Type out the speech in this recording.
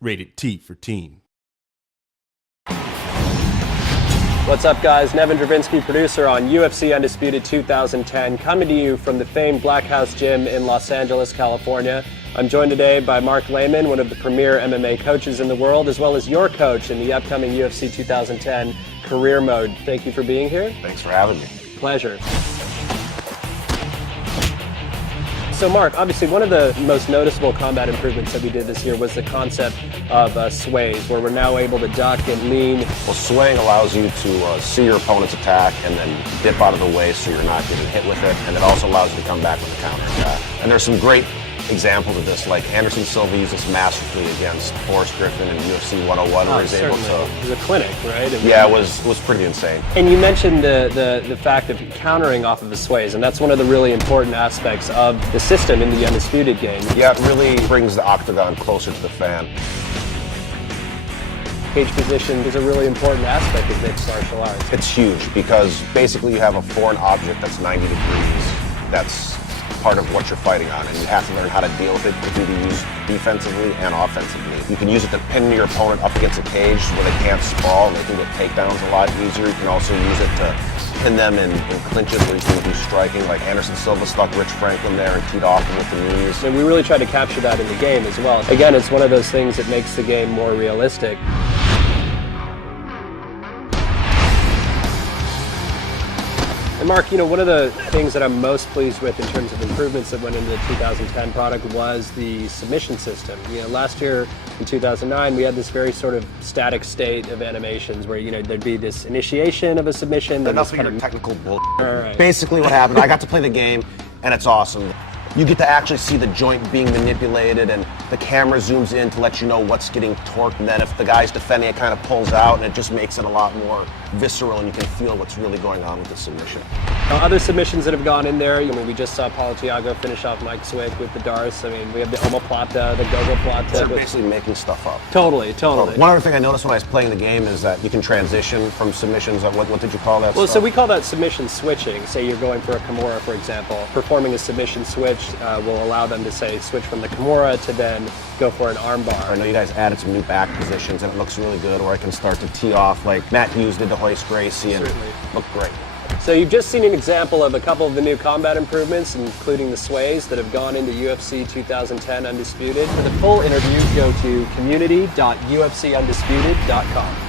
Rated T for teen. What's up, guys? Nevin Dravinsky, producer on UFC Undisputed 2010, coming to you from the famed Black House Gym in Los Angeles, California. I'm joined today by Mark Lehman, one of the premier MMA coaches in the world, as well as your coach in the upcoming UFC 2010 Career Mode. Thank you for being here. Thanks for having me. Pleasure. So Mark, obviously one of the most noticeable combat improvements that we did this year was the concept of sways, where we're now able to duck and lean. Well, swaying allows you to see your opponent's attack and then dip out of the way so you're not getting hit with it, and it also allows you to come back with a counter attack. And there's some great examples of this, like Anderson Silva used this masterfully against Forrest Griffin in UFC 101, where he's able to... It was a clinic, right? Yeah, it was pretty insane. And you mentioned the fact of countering off of the sways, and that's one of the really important aspects of the system in the Undisputed game. Yeah, it really brings the octagon closer to the fan. Cage position is a really important aspect of mixed martial arts. It's huge because basically you have a foreign object that's 90 degrees that's part of what you're fighting on, and you have to learn how to deal with it. It can be used defensively and offensively. You can use it to pin your opponent up against a cage where they can't sprawl and they can get takedowns a lot easier. You can also use it to pin them in clinches where you can do striking, like Anderson Silva stuck Rich Franklin there and teed off him with the knees. And we really tried to capture that in the game as well. Again, it's one of those things that makes the game more realistic. And Mark, one of the things that I'm most pleased with in terms of improvements that went into the 2010 product was the submission system. Last year in 2009, we had this very sort of static state of animations where, there'd be this initiation of a submission. Enough of your technical bull. Right. Basically what happened, I got to play the game, and it's awesome. You get to actually see the joint being manipulated, and the camera zooms in to let you know what's getting torqued, and then if the guy's defending, it kind of pulls out, and it just makes it a lot more visceral, and you can feel what's really going on with the submission. Other submissions that have gone in there, we just saw Paulo Thiago finish off Mike Swick with the Darce. We have the omoplata, the gogoplata. They're basically making stuff up. Totally. One other thing I noticed when I was playing the game is that you can transition from submissions. What did you call that? Well, stuff? so we call that submission switching. Say you're going for a Kimura, for example. Performing a submission switch will allow them to, say, switch from the Kimura to then go for an armbar. I know you guys added some new back positions, and it looks really good, or I can start to tee off like Matt Hughes did to hoist Gracie, and look great. So you've just seen an example of a couple of the new combat improvements, including the sways that have gone into UFC 2010 Undisputed. For the full interview, go to community.ufcundisputed.com.